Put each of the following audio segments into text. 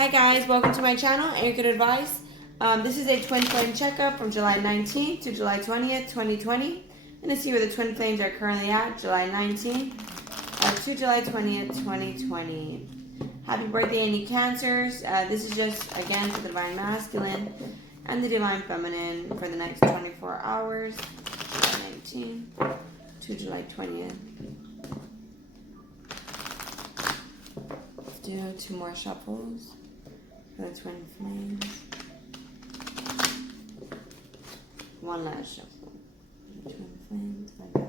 Hi guys, welcome to my channel, Anchoredadvice. This is a twin flame checkup from July 19th to July 20th, 2020. I'm going to see where the twin flames are currently at, July 19th to July 20th, 2020. Happy birthday, any Cancers. This is just, again, for the Divine Masculine and the Divine Feminine for the next 24 hours, July 19th to July 20th. Let's do 2 more shuffles. The twin flames. One last shuffle. The twin flames, like that.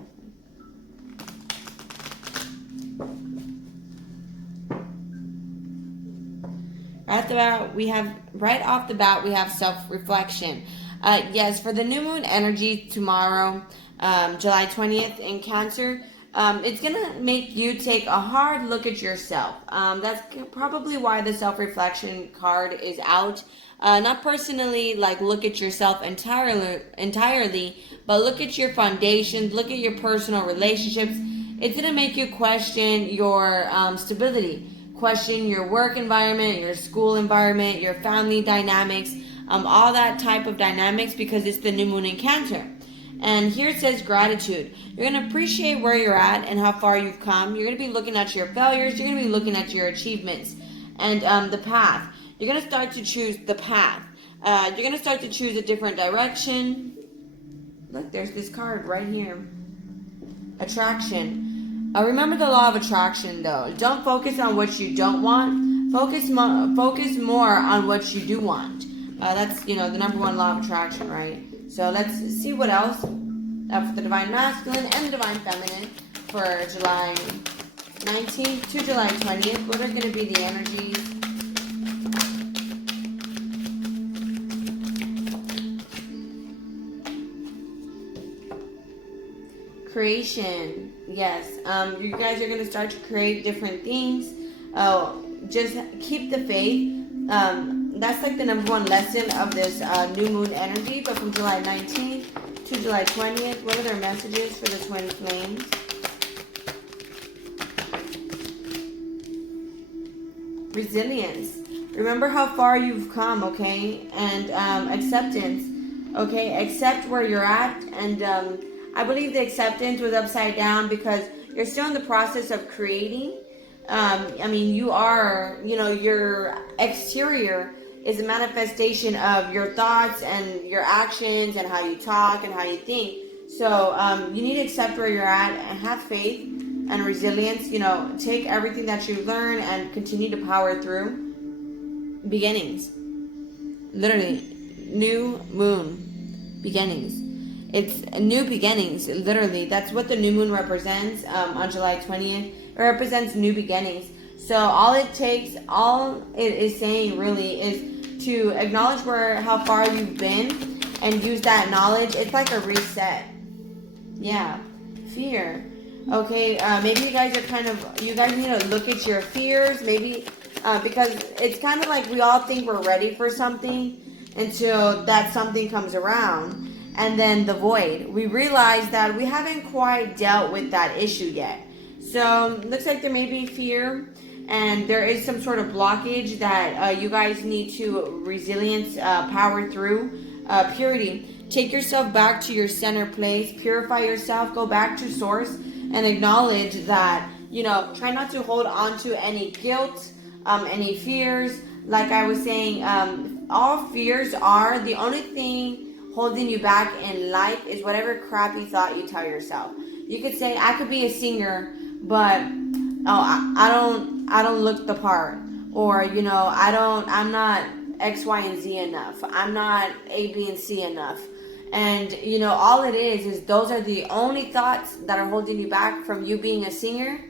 Right off the bat, we have self-reflection. Yes, for the new moon energy tomorrow, July 20th in Cancer, it's going to make you take a hard look at yourself. That's probably why the self-reflection card is out. Not personally, like, look at yourself entirely, but look at your foundations, look at your personal relationships. It's going to make you question your stability, question your work environment, your school environment, your family dynamics, all that type of dynamics, because it's the new moon in Cancer. And here it says gratitude. You're going to appreciate where you're at and how far you've come. You're going to be looking at your failures. You're going to be looking at your achievements and the path. You're going to start to choose the path. You're going to start to choose a different direction. Look, there's this card right here. Attraction. Remember the law of attraction, though. Don't focus on what you don't want. Focus more on what you do want. That's, the number one law of attraction, right? So let's see what else for the Divine Masculine and the Divine Feminine for July 19th to July 20th. What are going to be the energies? Creation. Yes. You guys are going to start to create different things. Just keep the faith. That's like the number one lesson of this new moon energy. But from July 19th to July 20th, what are their messages for the twin flames? Resilience. Remember how far you've come, okay? And acceptance. Okay, accept where you're at. And I believe the acceptance was upside down because you're still in the process of creating. You are, your exterior is a manifestation of your thoughts and your actions and how you talk and how you think. So you need to accept where you're at and have faith and resilience. Take everything that you learn and continue to power through. Beginnings. Literally, new moon. Beginnings. It's new beginnings, literally. That's what the new moon represents on July 20th. It represents new beginnings. So all it is saying really is to acknowledge how far you've been and use that knowledge. It's like a reset. Yeah. Fear. Okay, maybe you guys need to look at your fears, maybe, because it's kind of like we all think we're ready for something until that something comes around. And then the void. We realize that we haven't quite dealt with that issue yet. So looks like there may be fear and there is some sort of blockage that you guys need to resilience, power through. Purity. Take yourself back to your center place. Purify yourself. Go back to source and acknowledge that, try not to hold on to any guilt, any fears. Like I was saying, all fears are the only thing holding you back in life is whatever crappy thought you tell yourself. You could say, I could be a singer, but I don't look the part, or I'm not X, Y, and Z enough. I'm not A, B, and C enough. And all it is those are the only thoughts that are holding you back from you being a singer.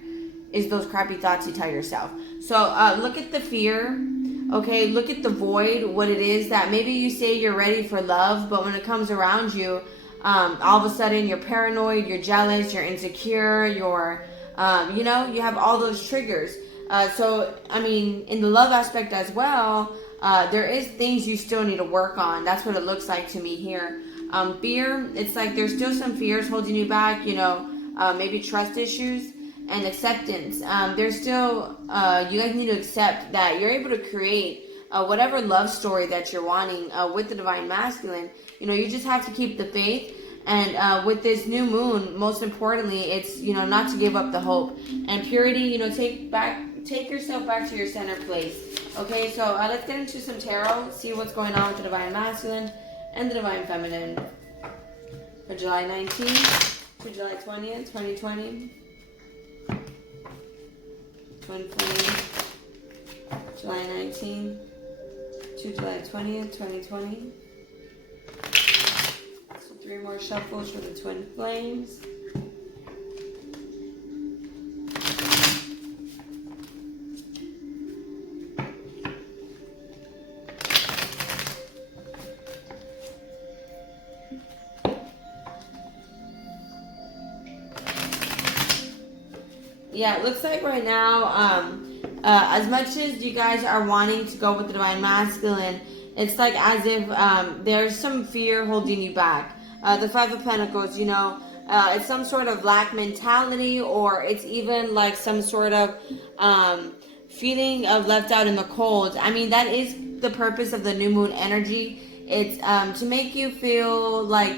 Is those crappy thoughts you tell yourself. So look at the fear. Okay, look at the void, what it is that maybe you say you're ready for love, but when it comes around you, all of a sudden you're paranoid, you're jealous, you're insecure, you're, you have all those triggers. So, in the love aspect as well, there is things you still need to work on. That's what it looks like to me here. Fear, it's like there's still some fears holding you back, maybe trust issues. And acceptance. There's still, you guys need to accept that you're able to create whatever love story that you're wanting with the divine masculine. You just have to keep the faith. And with this new moon, most importantly, it's, not to give up the hope and purity. Take yourself back to your center place. Okay, so let's get into some tarot, see what's going on with the divine masculine and the divine feminine for July 19th to July 20th, 2020. Twin flames, July 19th to July 20th, 2020. So 3 more shuffles for the twin flames. Yeah, it looks like right now, as much as you guys are wanting to go with the divine masculine, it's like as if there's some fear holding you back. The Five of Pentacles, it's some sort of lack mentality, or it's even like some sort of feeling of left out in the cold. I mean, that is the purpose of the new moon energy. It's to make you feel like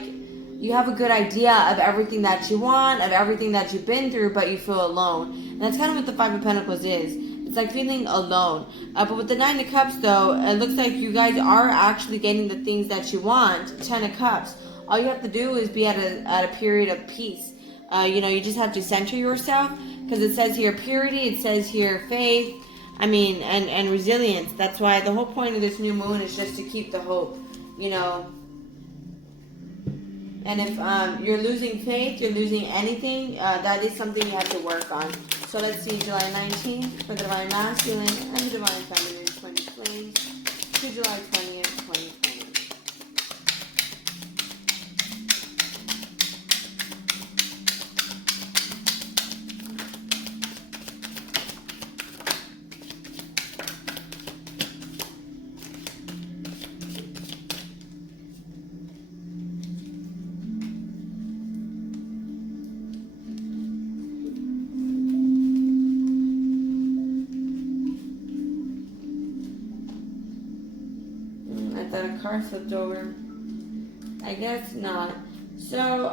you have a good idea of everything that you want, of everything that you've been through, but you feel alone. And that's kind of what the Five of Pentacles is. It's like feeling alone. But with the Nine of Cups, though, it looks like you guys are actually getting the things that you want. Ten of Cups. All you have to do is be at a period of peace. You just have to center yourself, because it says here purity, it says here faith, and resilience. That's why the whole point of this new moon is just to keep the hope, And if you're losing faith, you're losing anything, that is something you have to work on. So let's see, July 19th for the divine masculine and the divine feminine twin flames to July 20th, 2020. That a car flipped over. I guess not. So,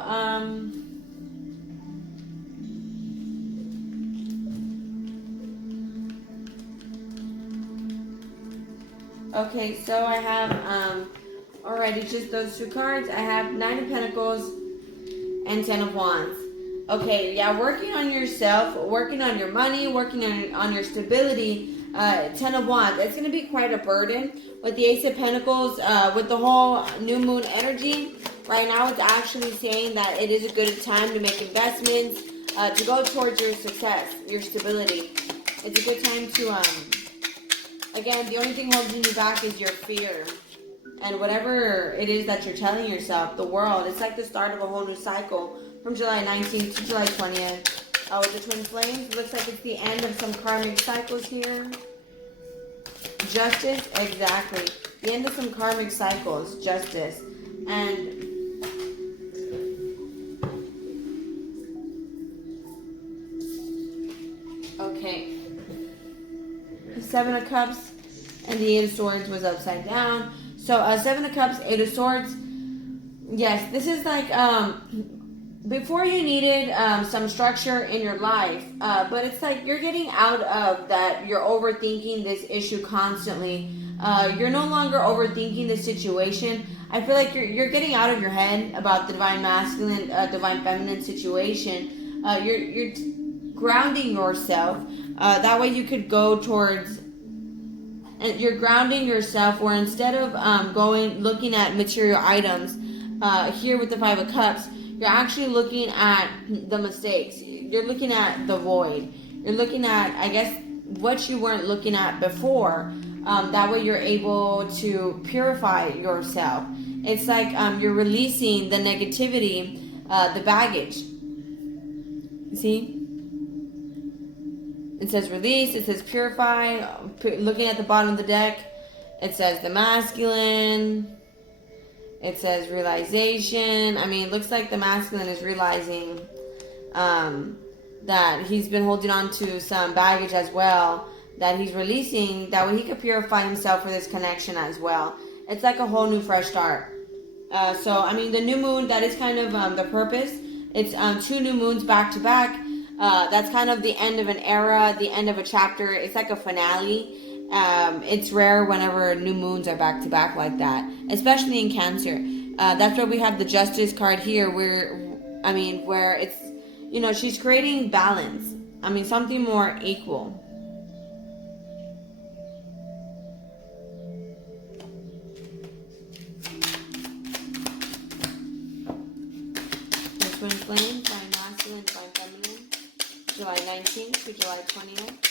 okay, so I have already just those 2 cards. I have 9 of Pentacles and 10 of Wands. Okay, yeah, working on yourself, working on your money, working on your stability. 10 of Wands, it's going to be quite a burden. With the Ace of Pentacles, with the whole new moon energy, right now it's actually saying that it is a good time to make investments, to go towards your success, your stability. It's a good time to, again, the only thing holding you back is your fear. And whatever it is that you're telling yourself, the world, it's like the start of a whole new cycle from July 19th to July 20th. With the twin flames, it looks like it's the end of some karmic cycles here. Justice, exactly. The end of some karmic cycles, justice. And okay. The 7 of Cups and the 8 of Swords was upside down. So 7 of Cups, 8 of Swords. Yes, this is like before you needed some structure in your life, but it's like you're getting out of that. You're overthinking this issue constantly. You're no longer overthinking the situation. I feel like you're getting out of your head about the divine masculine, divine feminine situation. You're grounding yourself. That way you could go towards, and you're grounding yourself where instead of looking at material items, here with the 5 of Cups, you're actually looking at the mistakes. You're looking at the void. You're looking at, I guess, what you weren't looking at before. That way you're able to purify yourself. It's like you're releasing the negativity, the baggage. See? It says release. It says purify. Looking at the bottom of the deck, it says the masculine. It says realization. I mean, it looks like the masculine is realizing that he's been holding on to some baggage as well. that he's releasing, that way he could purify himself for this connection as well. It's like a whole new fresh start. So I mean, the new moon, that is kind of the purpose. It's 2 new moons back to back. That's kind of the end of an era, the end of a chapter. It's like a finale. It's rare whenever new moons are back to back like that, especially in Cancer. That's why we have the Justice card here, where it's, she's creating balance. I mean, something more equal. Twin flame, divine masculine, divine feminine, July 19th to July 20th.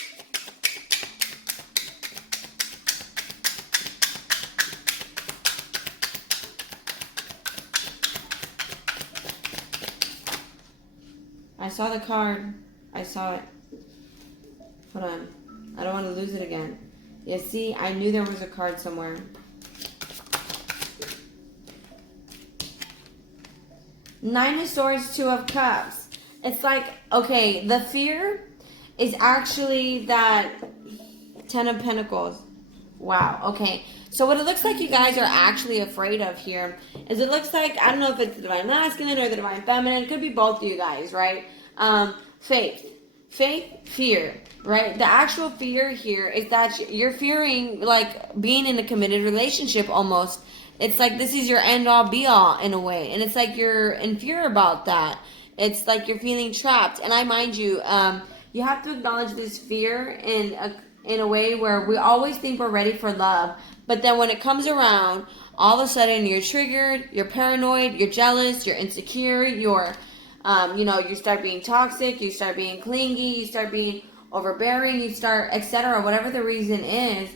I saw the card. I saw it. Hold on. I don't want to lose it again. Yeah, see, I knew there was a card somewhere. Nine of Swords, Two of Cups. It's like, okay, the fear is actually that Ten of Pentacles. Wow, okay. So what it looks like you guys are actually afraid of here is it looks like, I don't know if it's the Divine Masculine or the Divine Feminine. It could be both of you guys, right? Faith, fear, right? The actual fear here is that you're fearing like being in a committed relationship almost. It's like this is your end-all, be-all in a way. And it's like you're in fear about that. It's like you're feeling trapped. And I mind you, you have to acknowledge this fear in a way where we always think we're ready for love. But then when it comes around, all of a sudden you're triggered, you're paranoid, you're jealous, you're insecure, you start being toxic, you start being clingy, you start being overbearing, you start, etc. Whatever the reason is.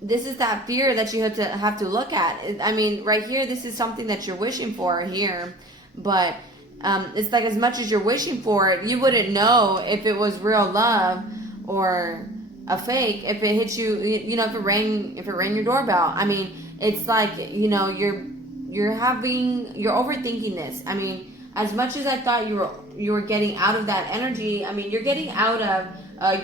This is that fear that you have to look at. I mean, right here, this is something that you're wishing for here. But it's like as much as you're wishing for it, you wouldn't know if it was real love or a fake if it hit you, if it rang your doorbell. I mean, it's like, you're overthinking this. I mean, as much as I thought you were getting out of that energy, I mean, you're getting out of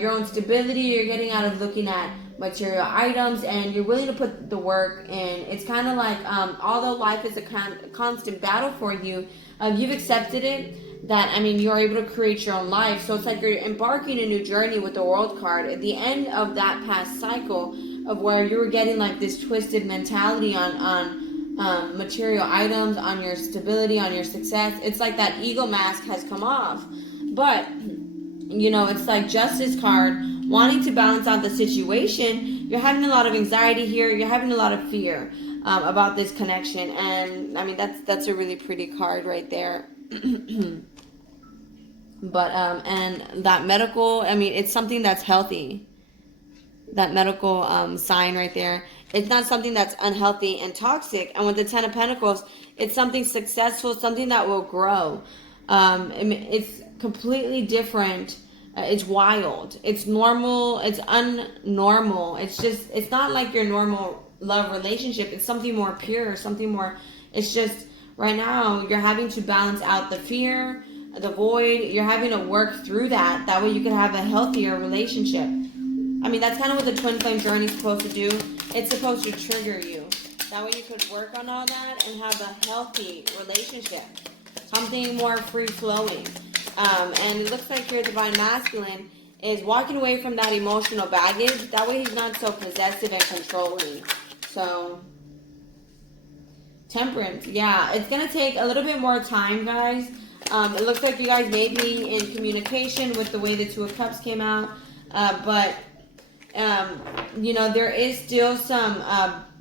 your own stability, you're getting out of looking at material items, and you're willing to put the work in. It's kind of like, although life is a constant battle for you, you've accepted it, that, I mean, you're able to create your own life. So it's like you're embarking a new journey with the World card. At the end of that past cycle of where you were getting like this twisted mentality on material items, on your stability, on your success, it's like that ego mask has come off. But, it's like Justice card, wanting to balance out the situation. You're having a lot of anxiety here. You're having a lot of fear about this connection. And, I mean, that's a really pretty card right there. But, and that medical, I mean, it's something that's healthy. That medical sign right there. It's not something that's unhealthy and toxic. And with the Ten of Pentacles, it's something successful, something that will grow. It's completely different. It's wild. It's normal. It's unnormal. It's not like your normal love relationship. It's something more pure, something more, it's just, right now, you're having to balance out the fear, the void. You're having to work through that. That way you can have a healthier relationship. I mean, that's kind of what the twin flame journey is supposed to do. It's supposed to trigger you. That way you could work on all that and have a healthy relationship. Something more free-flowing. And it looks like your Divine Masculine is walking away from that emotional baggage. That way he's not so possessive and controlling. So, Temperance. Yeah, it's going to take a little bit more time, guys. It looks like you guys may be in communication with the way the Two of Cups came out. But, there is still some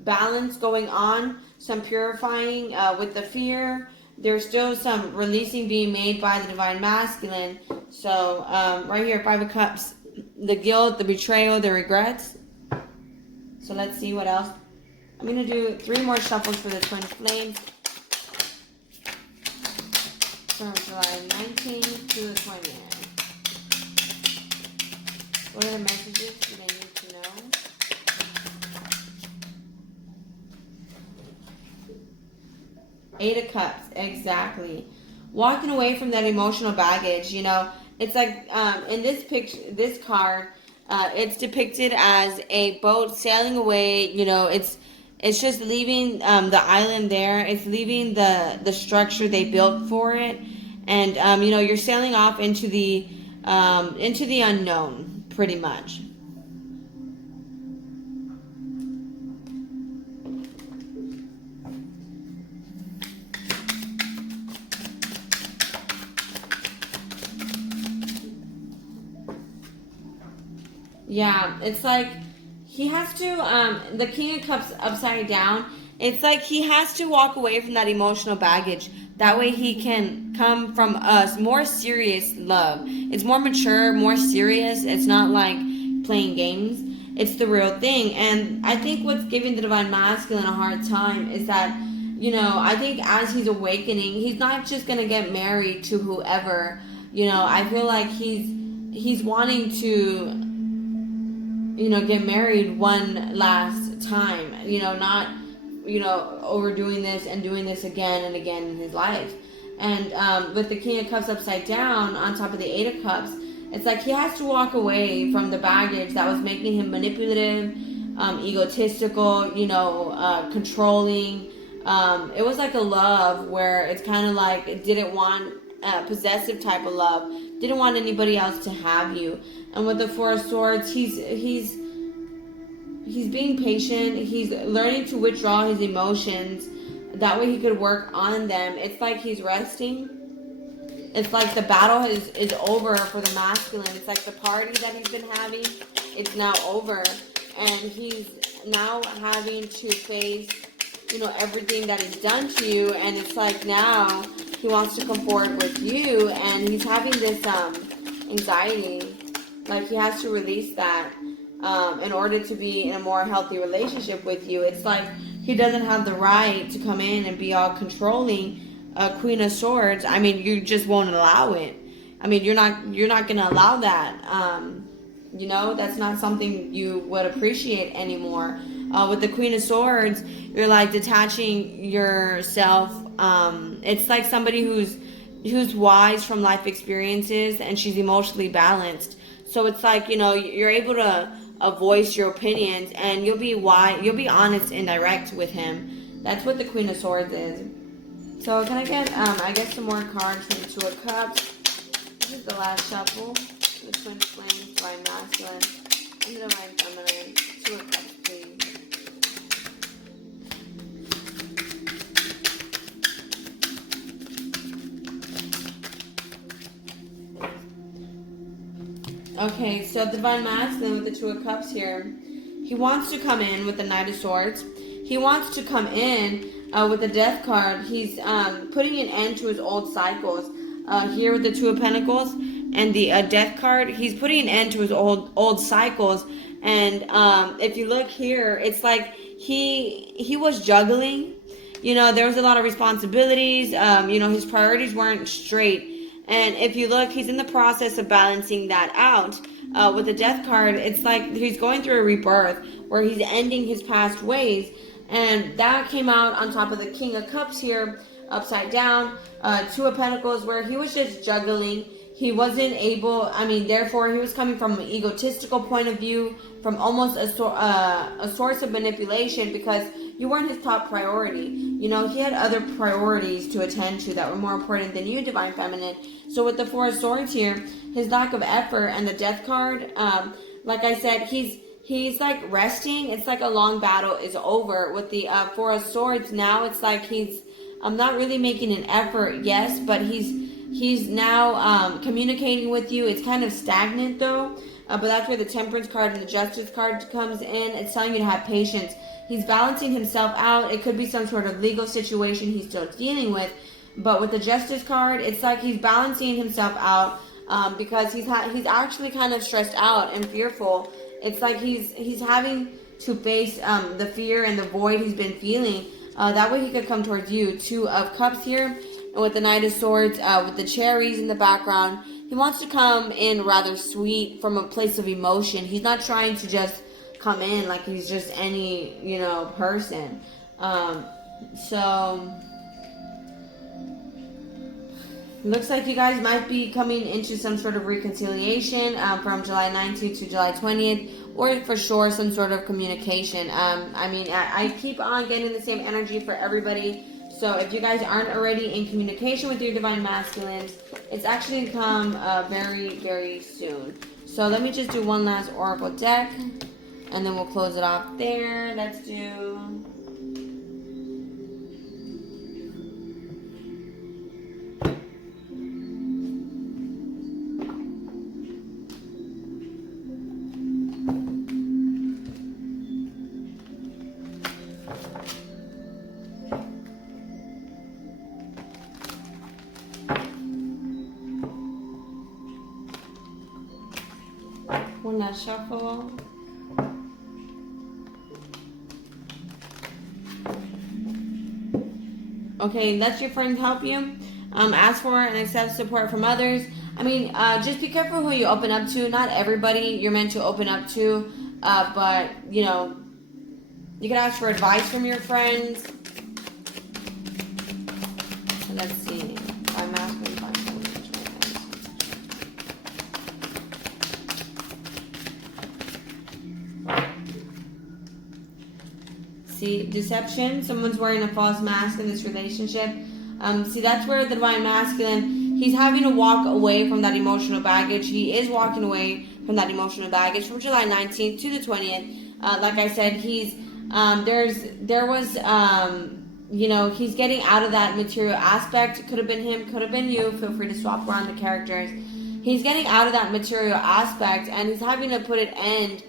balance going on. Some purifying with the fear. There's still some releasing being made by the Divine Masculine. So, right here, Five of Cups. The guilt, the betrayal, the regrets. So, let's see what else. I'm going to do 3 more shuffles for the Twin Flames. From July 19th to the 20th. What are the messages do they need to know? Eight of Cups, exactly. Walking away from that emotional baggage, it's like in this picture, this card, It's depicted as a boat sailing away. It's just leaving the island there. It's leaving the structure they built for it, and you're sailing off into the unknown, pretty much. Yeah, it's like he has to, the King of Cups upside down. It's like he has to walk away from that emotional baggage. That way he can come from us more serious love. It's more mature, more serious. It's not like playing games. It's the real thing. And I think what's giving the Divine Masculine a hard time is that, I think as he's awakening, he's not just going to get married to whoever. I feel like he's wanting to get married one last time, not, overdoing this and doing this again and again in his life. And with the King of Cups upside down on top of the Eight of Cups, it's like he has to walk away from the baggage that was making him manipulative, egotistical, controlling. It was like a love where it's kind of like it didn't want possessive type of love, didn't want anybody else to have you. And with the Four of Swords, he's being patient. He's learning to withdraw his emotions. That way he could work on them. It's like he's resting. It's like the battle is over for the masculine. It's like the party that he's been having, it's now over. And he's now having to face, everything that he's done to you. And it's like now he wants to come forward with you. And he's having this anxiety. Like he has to release that in order to be in a more healthy relationship with you. It's like he doesn't have the right to come in and be all controlling. Queen of Swords. I mean, you just won't allow it. I mean, you're not going to allow that. That's not something you would appreciate anymore. With the Queen of Swords, you're like detaching yourself. It's like somebody who's wise from life experiences and she's emotionally balanced. So it's like, you're able to voice your opinions and you'll be honest and direct with him. That's what the Queen of Swords is. So can I get, some more cards from the Two of Cups? This is the last shuffle. The Twin Flames, Divine Masculine, and the Divine Feminine. Two of Cups, please. Okay, so Divine Masculine with the Two of Cups here. He wants to come in with the Knight of Swords. He wants to come in with the Death card. He's putting an end to his old cycles. Here with the Two of Pentacles and the Death card, he's putting an end to his old cycles. And if you look here, it's like he was juggling. There was a lot of responsibilities. His priorities weren't straight. And if you look, he's in the process of balancing that out. With the Death card, it's like he's going through a rebirth where he's ending his past ways. And that came out on top of the King of Cups here, upside down. Two of Pentacles, where he was just juggling. He wasn't able, therefore he was coming from an egotistical point of view, from almost a source of manipulation, because you weren't his top priority. He had other priorities to attend to that were more important than you, Divine Feminine. So with the Four of Swords here, his lack of effort and the Death card, like I said, he's like resting. It's like a long battle is over. With the Four of Swords now, it's like he's not really making an effort, yes, but he's now communicating with you. It's kind of stagnant though, but that's where the Temperance card and the Justice card comes in. It's telling you to have patience. He's balancing himself out. It could be some sort of legal situation he's still dealing with, but with the Justice card, it's like he's balancing himself out because he's actually kind of stressed out and fearful. It's like he's having to face the fear and the void he's been feeling. That way he could come towards you. Two of Cups here. And with the Knight of Swords, with the cherries in the background, he wants to come in rather sweet from a place of emotion. He's not trying to just come in like he's just any, person. So Looks like you guys might be coming into some sort of reconciliation from July 19th to July 20th, or for sure some sort of communication. I keep on getting the same energy for everybody. So if you guys aren't already in communication with your divine masculines, it's actually going to come very, very soon. So let me just do one last oracle deck, and then we'll close it off there. Let's do... one last shuffle. Okay, let your friends help you. Ask for and accept support from others. Just be careful who you open up to. Not everybody you're meant to open up to, but you can ask for advice from your friends. Let's see. I'm asking. See, deception. Someone's wearing a false mask in this relationship. That's where the divine masculine, he's having to walk away from that emotional baggage. He is walking away from that emotional baggage from July 19th to the 20th. Like I said, he's he's getting out of that material aspect. Could have been him, could have been you. Feel free to swap around the characters. He's getting out of that material aspect, and he's having to put an end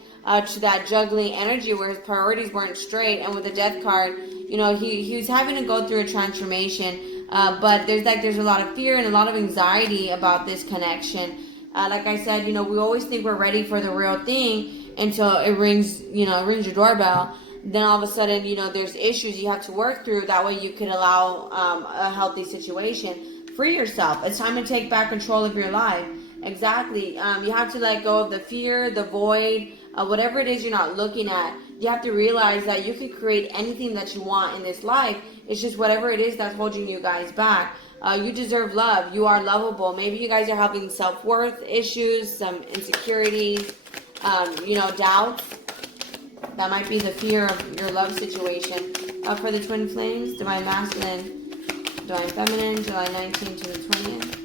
to that juggling energy where his priorities weren't straight. And with the death card, he was having to go through a transformation, but there's a lot of fear and a lot of anxiety about this connection. Like I said, we always think we're ready for the real thing until it rings your doorbell. Then all of a sudden, there's issues you have to work through. That way you can allow a healthy situation. Free yourself. It's time to take back control of your life. Exactly. You have to let go of the fear, the void, whatever it is you're not looking at. You have to realize that you can create anything that you want in this life. It's just whatever it is that's holding you guys back. You deserve love. You are lovable. Maybe you guys are having self-worth issues, some insecurities, doubts. That might be the fear of your love situation. For the twin flames, divine masculine, divine feminine, July 19th to the 20th.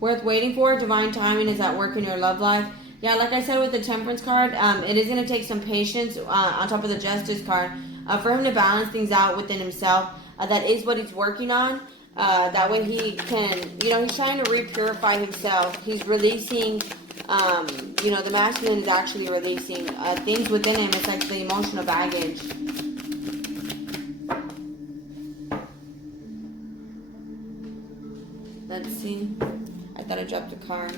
Worth waiting for. Divine timing is at work in your love life. Yeah, like I said with the Temperance card, it is going to take some patience on top of the Justice card for him to balance things out within himself. That is what he's working on. That way he can, he's trying to re-purify himself. He's releasing, the masculine is actually releasing things within him. It's like the emotional baggage. Let's see. I thought I dropped a card.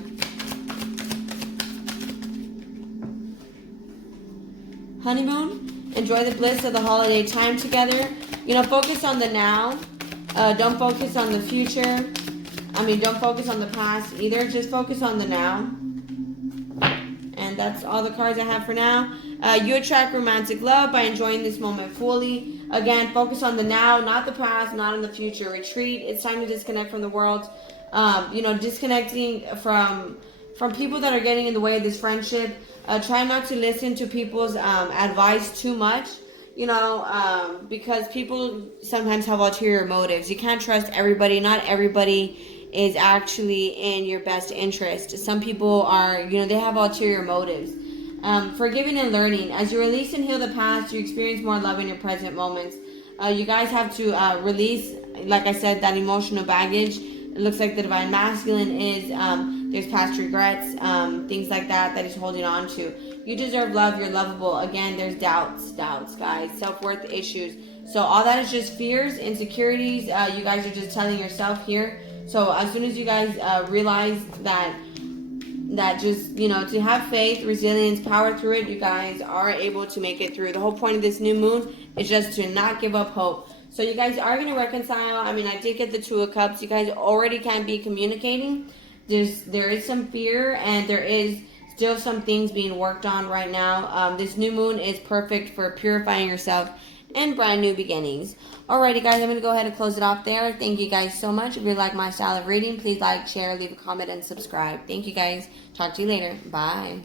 Honeymoon. Enjoy the bliss of the holiday time together. Focus on the now. Don't focus on the future. Don't focus on the past either. Just focus on the now. And that's all the cards I have for now. You attract romantic love by enjoying this moment fully. Again, focus on the now, not the past, not in the future. Retreat. It's time to disconnect from the world. Disconnecting from people that are getting in the way of this friendship. Try not to listen to people's advice too much. Because people sometimes have ulterior motives. You can't trust everybody. Not everybody is actually in your best interest. Some people are, they have ulterior motives. Forgiving and learning. As you release and heal the past, you experience more love in your present moments. You guys have to release, like I said, that emotional baggage. It looks like the divine masculine is, there's past regrets, things like that he's holding on to. You deserve love. You're lovable. Again, there's doubts, guys. Self-worth issues. So all that is just fears, insecurities. You guys are just telling yourself here. So as soon as you guys realize that just, to have faith, resilience, power through it, you guys are able to make it through. The whole point of this new moon is just to not give up hope. So you guys are going to reconcile. I did get the Two of Cups. You guys already can be communicating. There is some fear, and there is still some things being worked on right now. This new moon is perfect for purifying yourself and brand new beginnings. Alrighty, guys, I'm going to go ahead and close it off there. Thank you guys so much. If you like my style of reading, please like, share, leave a comment, and subscribe. Thank you guys. Talk to you later. Bye.